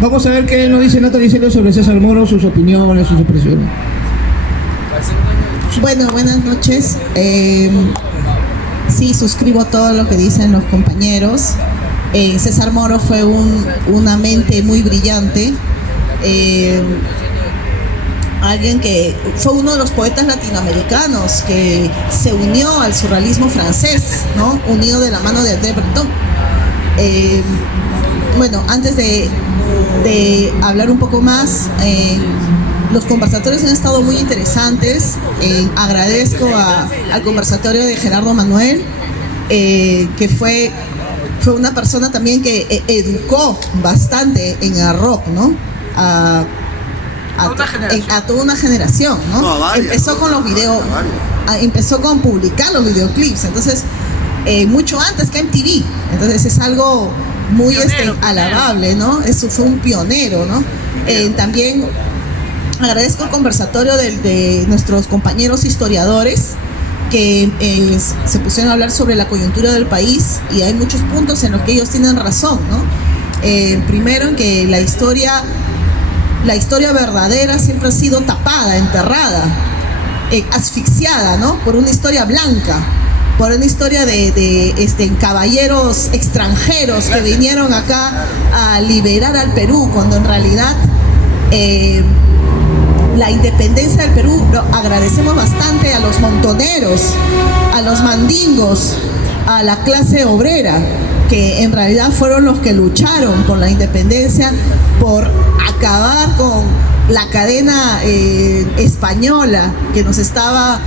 Vamos a ver qué nos dice Natalie Celo sobre César Moro, sus opiniones, sus impresiones. Bueno, buenas noches. Sí, suscribo todo lo que dicen los compañeros. César Moro fue una mente muy brillante, alguien que fue uno de los poetas latinoamericanos que se unió al surrealismo francés, ¿no? Unido de la mano de André Breton. Bueno, antes de hablar un poco más, los conversatorios han estado muy interesantes. Agradezco al conversatorio de Gerardo Manuel, que fue una persona también que educó bastante en el rock, ¿no? A toda una generación, ¿no? No, varias, empezó con los videos, empezó con publicar los videoclips, entonces mucho antes que MTV, entonces es algo muy alabable, ¿no? Eso fue un pionero, ¿no? También agradezco el conversatorio de nuestros compañeros historiadores que se pusieron a hablar sobre la coyuntura del país, y hay muchos puntos en los que ellos tienen razón, ¿no? Primero, en que la historia verdadera siempre ha sido tapada, enterrada, asfixiada, ¿no? Por una historia blanca, por una historia de caballeros extranjeros que vinieron acá a liberar al Perú, cuando en realidad la independencia del Perú lo agradecemos bastante a los montoneros, a los mandingos, a la clase obrera, que en realidad fueron los que lucharon por la independencia, por acabar con la cadena española que nos estaba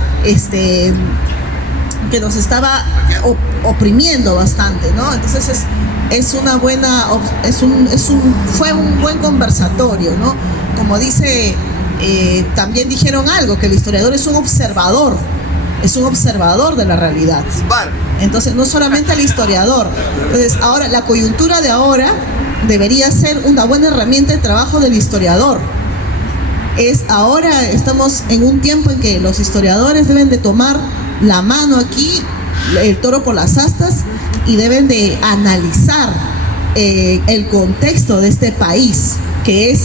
oprimiendo bastante, ¿no? Entonces fue un buen conversatorio, ¿no? Como dice, también dijeron algo, que el historiador es un observador de la realidad. Entonces, no solamente el historiador. Entonces, ahora, la coyuntura de ahora debería ser una buena herramienta de trabajo del historiador. Ahora estamos en un tiempo en que los historiadores deben de tomar la mano aquí, el toro por las astas, y deben de analizar el contexto de este país, que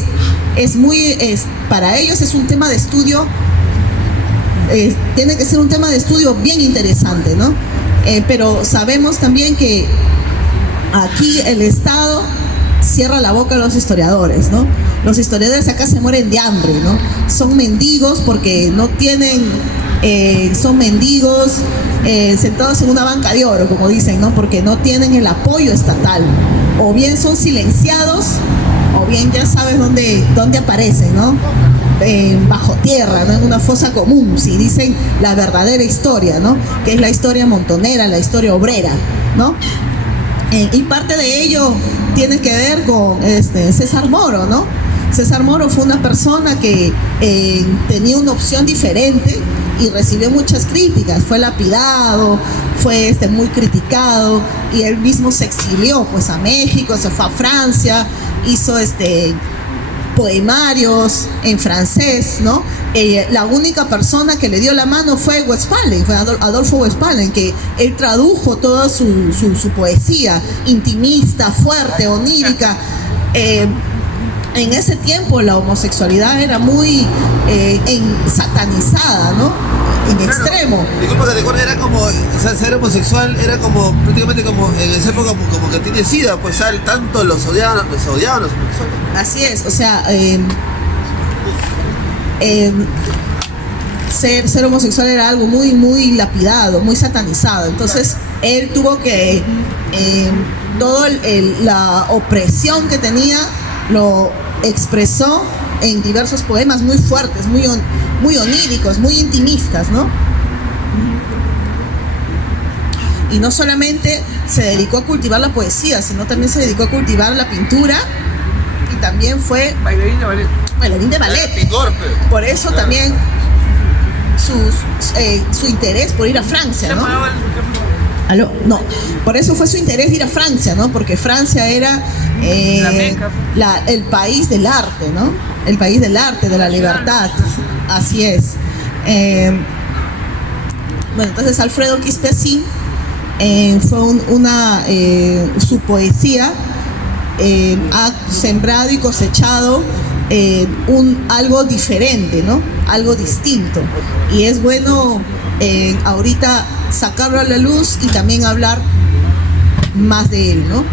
para ellos es un tema de estudio, tiene que ser un tema de estudio bien interesante, ¿no? Pero sabemos también que aquí el Estado cierra la boca a los historiadores, ¿no? Los historiadores acá se mueren de hambre, ¿no? Son mendigos porque no tienen, son mendigos sentados en una banca de oro, como dicen, ¿no? Porque no tienen el apoyo estatal. O bien son silenciados, o bien ya sabes dónde aparecen, ¿no? Bajo tierra, ¿no? En una fosa común, si dicen la verdadera historia, ¿no? Que es la historia montonera, la historia obrera, ¿no? Y parte de ello tiene que ver con César Moro, ¿no? César Moro fue una persona que tenía una opción diferente y recibió muchas críticas, fue lapidado, fue muy criticado, y él mismo se exilió pues a México, se fue a Francia, hizo poemarios en francés, ¿no? La única persona que le dio la mano fue Westphalen, fue Adolfo Westphalen, que él tradujo toda su poesía intimista, fuerte, onírica. En ese tiempo la homosexualidad era muy satanizada, ¿no? En extremo. Disculpa que te acuerdes, era como, o sea, ser homosexual era como, prácticamente como, en esa época como que tiene sida, pues, tanto los odiaban los homosexuales. Así es, o sea, ser homosexual era algo muy, muy lapidado, muy satanizado. Entonces, él tuvo que, toda la opresión que tenía, lo expresó en diversos poemas muy fuertes, muy oníricos, muy intimistas, ¿no? Y no solamente se dedicó a cultivar la poesía, sino también se dedicó a cultivar la pintura, y también fue bailarín de ballet. Por eso también su interés por ir a Francia, ¿no? ¿Aló? No, por eso fue su interés de ir a Francia, ¿no? Porque Francia era el país del arte, ¿no? El país del arte, de la libertad. Así es. Bueno, entonces Alfredo Quispe fue su poesía ha sembrado y cosechado algo diferente, ¿no? Algo distinto. Y es bueno ahorita sacarlo a la luz y también hablar más de él, ¿no?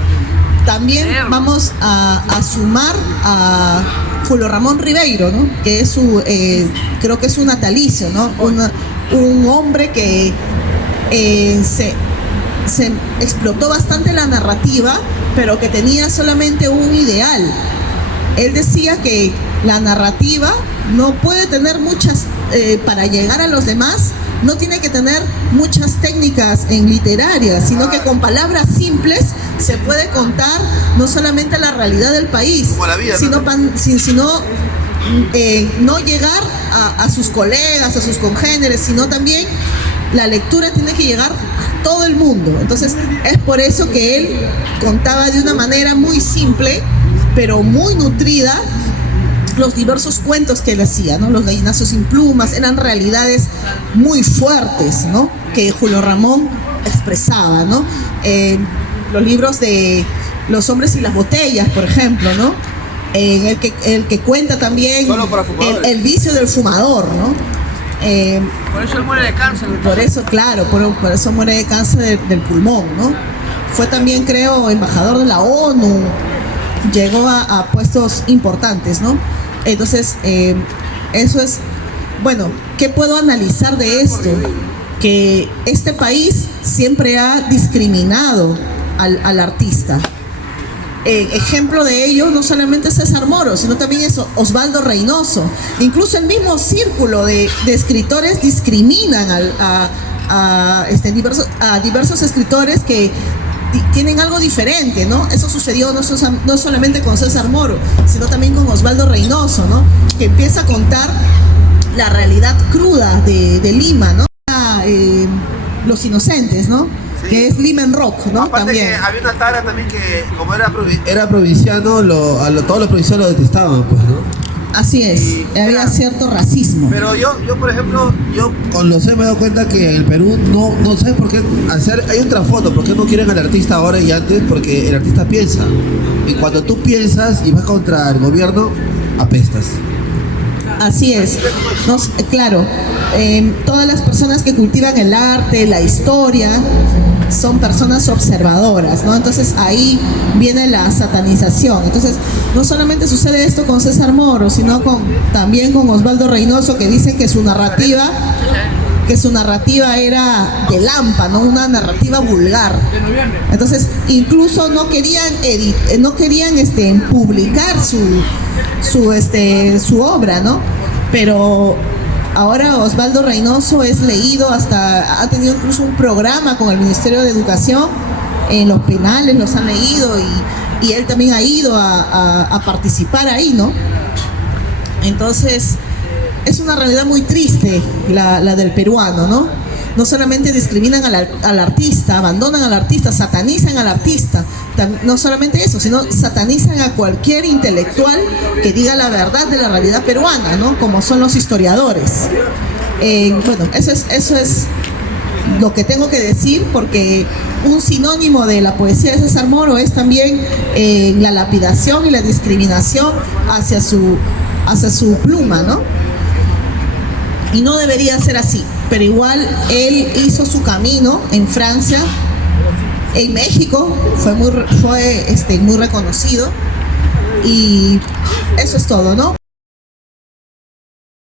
También vamos a sumar a Julio Ramón Ribeiro, ¿no? Que es creo que es un natalicio, ¿no? Un hombre que se explotó bastante la narrativa, pero que tenía solamente un ideal. Él decía que la narrativa no puede tener muchas, para llegar a los demás, no tiene que tener muchas técnicas literarias, sino que con palabras simples se puede contar no solamente la realidad del país, como la vida, sino, ¿no? no llegar a sus colegas, a sus congéneres, sino también la lectura tiene que llegar a todo el mundo. Entonces es por eso que él contaba de una manera muy simple, pero muy nutrida, los diversos cuentos que él hacía, ¿no? Los gallinazos sin plumas eran realidades muy fuertes, ¿no? Que Julio Ramón expresaba, ¿no? Los libros de Los hombres y las botellas, por ejemplo, ¿no? El que cuenta también el vicio del fumador, ¿no? Por eso él muere de cáncer. Por eso, claro, por eso muere de cáncer del pulmón, ¿no? Fue también, creo, embajador de la ONU, llegó a puestos importantes, ¿no? Entonces, eso es, bueno, ¿qué puedo analizar de esto? Que este país siempre ha discriminado al artista. Ejemplo de ello no solamente es César Moro, sino también es Osvaldo Reynoso. Incluso el mismo círculo de escritores discriminan a diversos escritores que tienen algo diferente, ¿no? Eso sucedió no solamente con César Moro, sino también con Osvaldo Reynoso, ¿no? Que empieza a contar la realidad cruda de Lima, ¿no? Los Inocentes, ¿no? Sí. Que es Lima en Rock, ¿no? Aparte también. Que había una tara también que, como era provinciano, todos los provincianos lo detestaban, pues, ¿no? Así es, había cierto racismo. Pero yo por ejemplo, con los me he dado cuenta que en el Perú no sé por qué hay un trasfondo, por qué no quieren al artista ahora y antes, porque el artista piensa. Y cuando tú piensas y vas contra el gobierno, apestas. Así es, claro, todas las personas que cultivan el arte, la historia, son personas observadoras, ¿no? Entonces ahí viene la satanización. Entonces no solamente sucede esto con César Moro, sino también con Osvaldo Reynoso, que dice que su narrativa era de Lampa, ¿no? Una narrativa vulgar. Entonces incluso no querían publicar su obra, ¿no? Pero ahora Osvaldo Reynoso es leído, ha tenido incluso un programa con el Ministerio de Educación en los penales, los han leído y él también ha ido a participar ahí, ¿no? Entonces es una realidad muy triste la del peruano, ¿no? No solamente discriminan al artista, abandonan al artista, satanizan al artista. No solamente eso, sino satanizan a cualquier intelectual que diga la verdad de la realidad peruana, ¿no? Como son los historiadores. Bueno, eso es lo que tengo que decir, porque un sinónimo de la poesía de César Moro es también la lapidación y la discriminación hacia su pluma, ¿no? Y no debería ser así, pero igual él hizo su camino en Francia, en México, fue muy reconocido, y eso es todo, ¿no?